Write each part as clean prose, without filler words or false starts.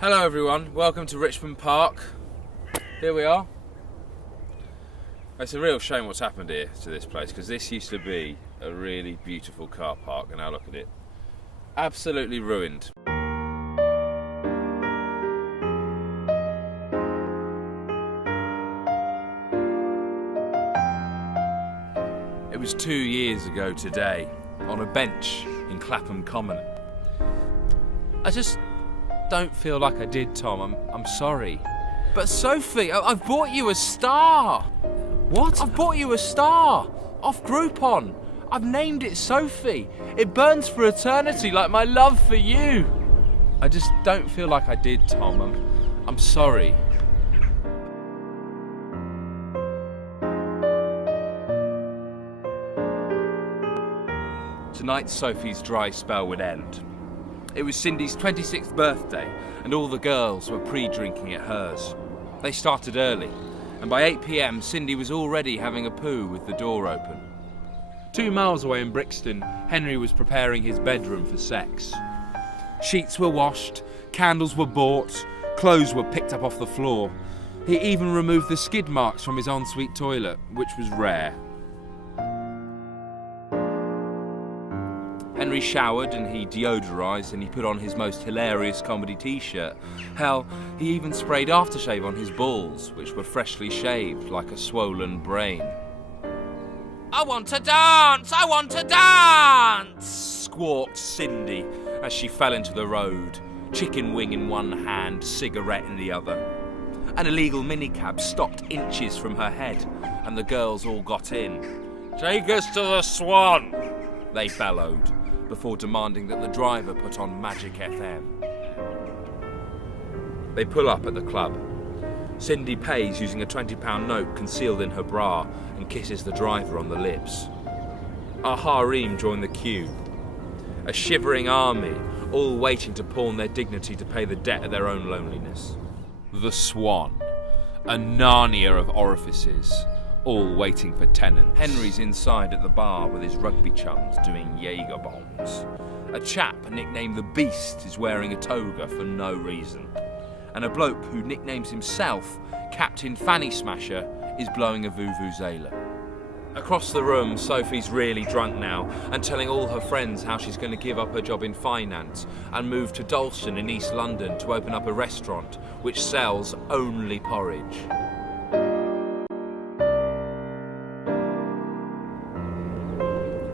Hello everyone, welcome to Richmond Park. Here we are. It's a real shame what's happened here to this place, because this used to be a really beautiful car park, and now look at it. Absolutely ruined. It was 2 years ago today, on a bench in Clapham Common. I just don't feel like I did, Tom. I'm sorry. But Sophie, I've bought you a star. What? I've bought you a star off Groupon. I've named it Sophie. It burns for eternity like my love for you. I just don't feel like I did, Tom. I'm sorry. Tonight Sophie's dry spell would end. It was Cindy's 26th birthday, and all the girls were pre-drinking at hers. They started early, and by 8 p.m. Cindy was already having a poo with the door open. 2 miles away in Brixton, Henry was preparing his bedroom for sex. Sheets were washed, candles were bought, clothes were picked up off the floor. He even removed the skid marks from his ensuite toilet, which was rare. Henry showered and he deodorised and he put on his most hilarious comedy t-shirt. Hell, he even sprayed aftershave on his balls, which were freshly shaved like a swollen brain. "I want to dance! I want to dance!" squawked Cindy as she fell into the road, chicken wing in one hand, cigarette in the other. An illegal minicab stopped inches from her head and the girls all got in. "Take us to the Swan!" they bellowed, before demanding that the driver put on Magic FM. They pull up at the club. Cindy pays using a £20 note concealed in her bra and kisses the driver on the lips. Our harem join the queue. A shivering army, all waiting to pawn their dignity to pay the debt of their own loneliness. The Swan, a Narnia of orifices, all waiting for tenants. Henry's inside at the bar with his rugby chums doing Jaeger bombs. A chap nicknamed the Beast is wearing a toga for no reason. And a bloke who nicknames himself Captain Fanny Smasher is blowing a vuvuzela. Across the room, Sophie's really drunk now and telling all her friends how she's going to give up her job in finance and move to Dalston in East London to open up a restaurant which sells only porridge.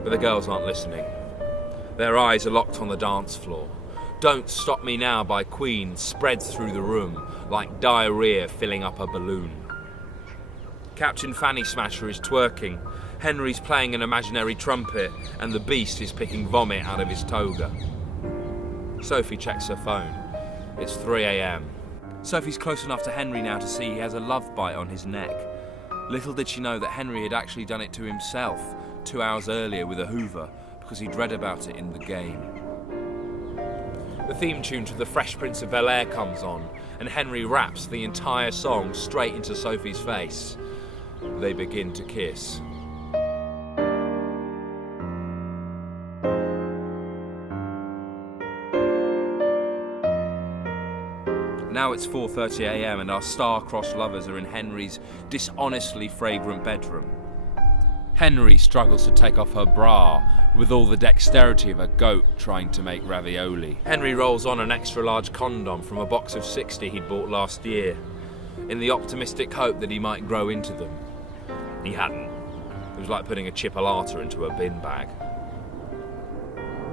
But the girls aren't listening. Their eyes are locked on the dance floor. Don't Stop Me Now by Queen spreads through the room like diarrhea filling up a balloon. Captain Fanny Smasher is twerking, Henry's playing an imaginary trumpet, and the Beast is picking vomit out of his toga. Sophie checks her phone. It's 3 a.m. Sophie's close enough to Henry now to see he has a love bite on his neck. Little did she know that Henry had actually done it to himself 2 hours earlier with a Hoover, because he'd read about it in the game. The theme tune to The Fresh Prince of Bel-Air comes on, and Henry raps the entire song straight into Sophie's face. They begin to kiss. Now it's 4:30 a.m. and our star-crossed lovers are in Henry's dishonestly fragrant bedroom. Henry struggles to take off her bra with all the dexterity of a goat trying to make ravioli. Henry rolls on an extra-large condom from a box of 60 he'd bought last year, in the optimistic hope that he might grow into them. He hadn't. It was like putting a chipolata into a bin bag.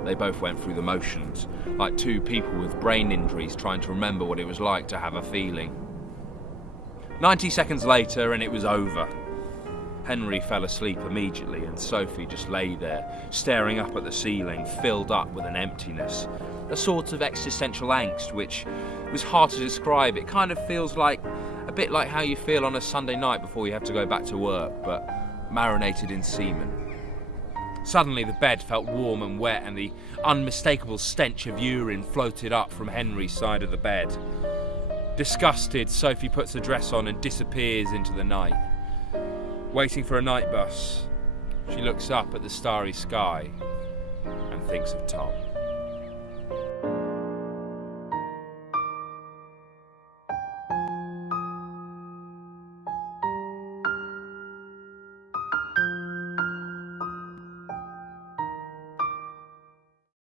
They both went through the motions, like two people with brain injuries trying to remember what it was like to have a feeling. 90 seconds later and it was over. Henry fell asleep immediately and Sophie just lay there, staring up at the ceiling, filled up with an emptiness. A sort of existential angst which was hard to describe. It kind of feels like, a bit like how you feel on a Sunday night before you have to go back to work, but marinated in semen. Suddenly the bed felt warm and wet and the unmistakable stench of urine floated up from Henry's side of the bed. Disgusted, Sophie puts the dress on and disappears into the night. Waiting for a night bus, she looks up at the starry sky and thinks of Tom.